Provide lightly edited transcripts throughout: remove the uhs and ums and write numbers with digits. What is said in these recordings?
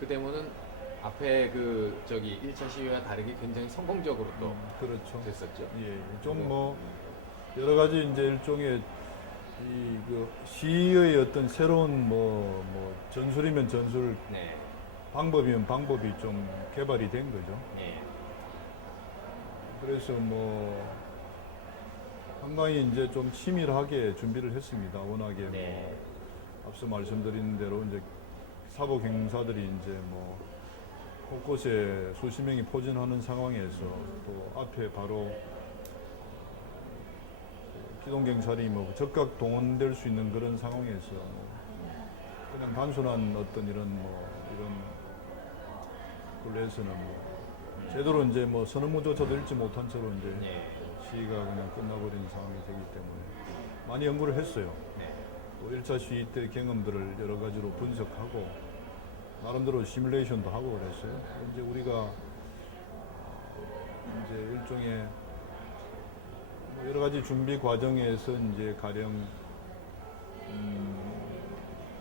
그 데모는 앞에 그 저기 1차 시위와 다르게 굉장히 성공적으로 또 그렇죠. 됐었죠. 예, 그리고 좀 뭐 여러 가지 이제 일종의 이 그 시의 어떤 새로운 뭐 전술이면 전술, 네, 방법이면 방법이 좀 개발이 된 거죠. 예, 그래서 뭐 상당히 이제 좀 치밀하게 준비를 했습니다. 워낙에 네, 뭐 앞서 말씀드린 대로 이제 사복 행사들이 이제 뭐 곳곳에 수십 명이 포진하는 상황에서 또 앞에 바로 기동 경찰이 뭐 적극 동원될 수 있는 그런 상황에서 뭐 그냥 단순한 어떤 이런 걸로서는 뭐 제대로 이제 뭐 선언문조차도 읽지 못한 채로 이제 예, 시위가 그냥 끝나버리는 상황이 되기 때문에 많이 연구를 했어요. 네, 또 1차 시위 때 경험들을 여러 가지로 분석하고 나름대로 시뮬레이션도 하고 그랬어요. 이제 우리가 이제 일종의 뭐 여러 가지 준비 과정에서 이제 가령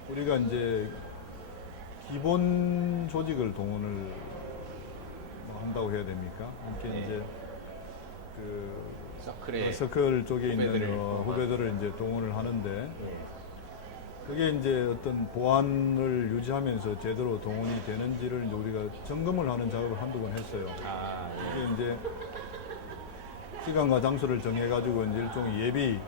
우리가 이제 기본 조직을 동원을 뭐 한다고 해야 됩니까? 이렇게 네. 이제 그 서클에 서클 쪽에 후배들을 있는 동원. 후배들을 이제 동원을 하는데 예, 그게 이제 어떤 보안을 유지하면서 제대로 동원이 되는지를 이제 우리가 점검을 하는 작업을 한두 번 했어요. 아, 이게 이제 시간과 장소를 정해가지고 이제 일종의 예비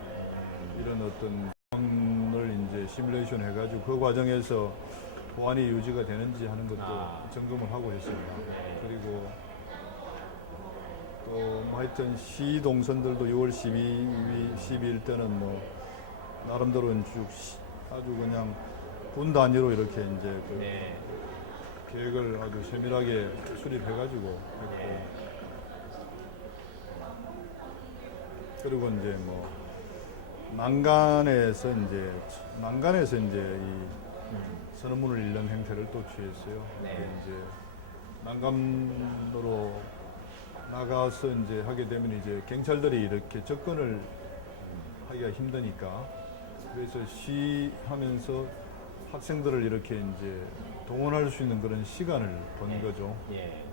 이런 어떤 상황을 이제 시뮬레이션 해가지고 그 과정에서 보안이 유지가 되는지 하는 것도 점검을 하고 했습니다. 그리고 또 뭐 하여튼 시 동선들도 6월 12일 때는 뭐 나름대로 아주 그냥 군 단위로 이렇게 이제 그 네, 계획을 아주 세밀하게 수립해가지고 했고 네, 그리고 이제 뭐 난간에서 이제 이 선언문을 읽는 행태를 또 취했어요. 네. 그게 이제 난간으로 나가서 이제 하게 되면 이제 경찰들이 이렇게 접근을 하기가 힘드니까 그래서 시하면서 학생들을 이렇게 이제 동원할 수 있는 그런 시간을 번 거죠. 예.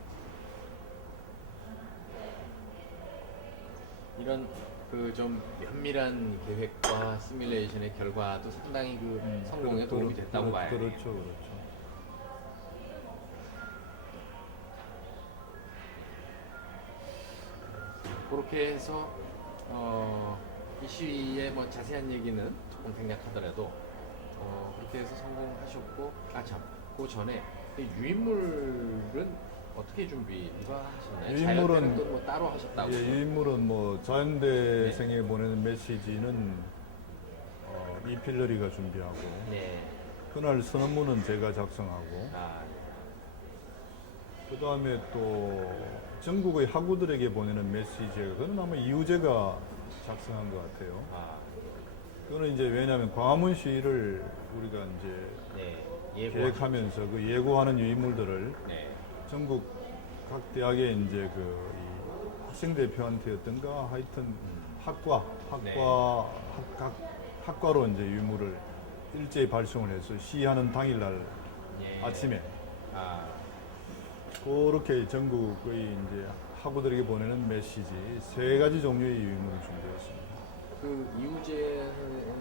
이런 그 좀 면밀한 계획과 시뮬레이션의 결과도 상당히 그 성공에 도움이 됐다고 봐요. 그렇죠, 그렇죠. 그렇게 해서 이 시위의 뭐 자세한 얘기는 조금 생략하더라도 그렇게 해서 성공하셨고 참, 그 전에 이 유인물은 어떻게 준비가 하셨나요? 자연대는 또 뭐 따로 하셨다고. 예, 유인물은 뭐 자연대생에 보내는 메시지는 이필러리가 준비하고 네. 그날 선언문은 제가 작성하고 아, 그 다음에 또 전국의 학우들에게 보내는 메시지가 그건 아마 이우재가 작성한 것 같아요. 아, 그거는 이제 왜냐하면 광화문 시위를 우리가 이제 네. 계획하면서 그 예고하는 유인물들을 네. 전국 각 대학의 이제 이 학생 대표한테였던가 하여튼 네. 각 학과로 이제 유물을 일제히 발송을 해서 시하는 당일날 예. 아침에 아, 그렇게 전국의 이제 학우들에게 보내는 메시지 3가지 종류의 유물을 준비했습니다. 그 이우재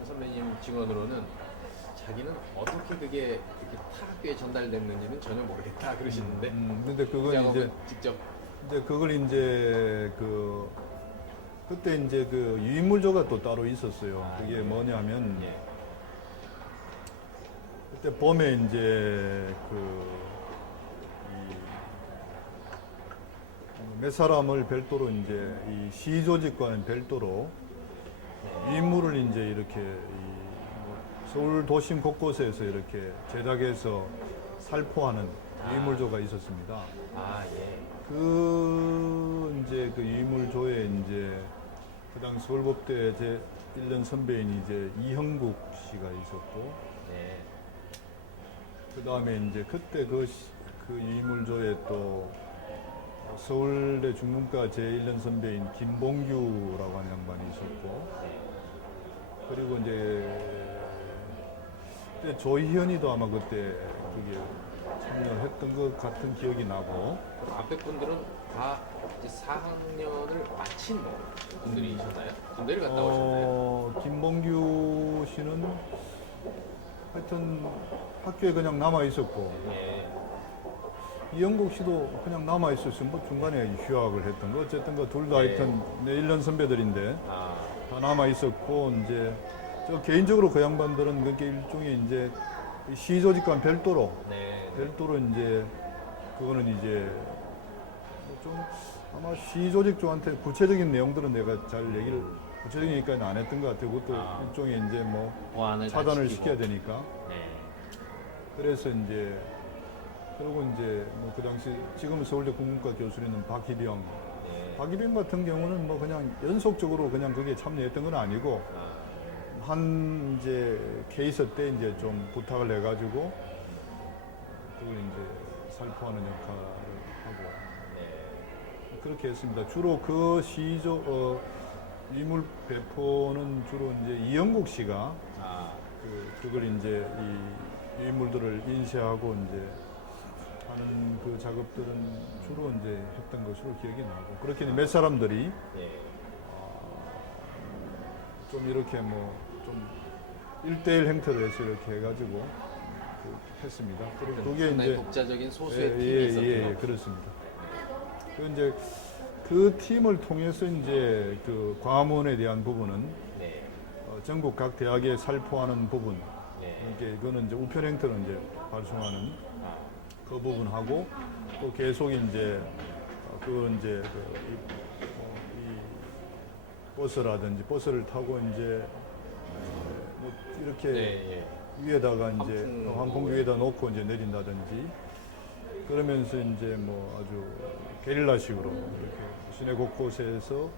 선배님 증언으로는 자기는 어떻게 그게 이렇게 타 학교에 전달됐는지는 전혀 모르겠다 그러시는데 근데 그건 부장업은 직접 이제 그걸 이제 그때 이제 그 유인물조가 또 따로 있었어요. 그게 예. 뭐냐면 예. 그때 봄에 이제 몇 사람을 별도로 이제 이 시조직과는 별도로 유인물을 이제 이렇게 뭐 서울 도심 곳곳에서 이렇게 제작해서 살포하는 유인물조가 있었습니다. 아, 예. 이제 그 유인물조에 이제 그 당 서울법대 제 1년 선배인 이제 이형국 씨가 있었고 네. 그 다음에 이제 그때 그 유인물조에 또 서울대 중문과 제1년 선배인 김봉규라고 하는 양반이 있었고 그리고 이제 그때 조희현이도 아마 그때 그게 참여했던 것 같은 기억이 나고 앞에 분들은 다 이제 4학년을 마친 분들이셨나요? 군대를 갔다 오셨나요? 김봉규 씨는 하여튼 학교에 그냥 남아 있었고 예. 이영국 씨도 그냥 남아 있었으면 뭐 중간에 휴학을 했던 거 어쨌든 그 둘 다 네. 하여튼 내 1년 선배들인데 아, 다 남아 있었고 이제 저 개인적으로 그 양반들은 그게 일종의 이제 시 조직과는 별도로 네. 이제 그거는 이제 좀 아마 시 조직 쪽한테 구체적인 내용들은 내가 잘 얘기를 구체적이니까 안 했던 것 같아요. 그것도 아. 일종의 이제 뭐 보안을 다 차단을 지키고. 시켜야 되니까. 네. 그래서 이제 그리고 이제 뭐 그 당시 지금 서울대 국문과 교수로 있는 박희병 네. 박희병 같은 경우는 뭐 그냥 연속적으로 그냥 거기에 참여했던 건 아니고 아, 한 이제 케이스 때 이제 좀 부탁을 해가지고 그걸 이제 살포하는 역할을 하고 네. 그렇게 했습니다. 주로 그 유물 배포는 주로 이제 이영국 씨가 아, 그걸 이제 이 유물들을 인쇄하고 이제 하는 그 작업들은 주로 이제 했던 것으로 기억이 나고 그렇게 몇 사람들이 예. 좀 이렇게 뭐 좀 1대1 행태를 해서 이렇게 해가지고 했습니다. 그리고 그게 상당히 이제 독자적인 소수의 팀이 예, 있었군요. 그렇습니다. 그 이제 그 팀을 통해서 이제 그 과문에 대한 부분은 네. 전국 각 대학에 살포하는 부분, 네. 이게 그거는 이제 우편 행태로 이제 발송하는 아, 그 부분하고 또 계속 이제 그 이제 이 버스라든지 버스를 타고 이제 뭐 이렇게 네, 예. 위에다가 이제 환풍 환풍기 위에다 놓고 이제 내린다든지 그러면서 이제 뭐 아주 게릴라식으로 이렇게 시내 곳곳에서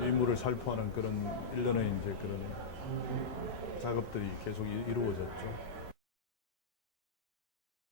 유물을 살포하는 그런 일련의 이제 그런 작업들이 계속 이루어졌죠.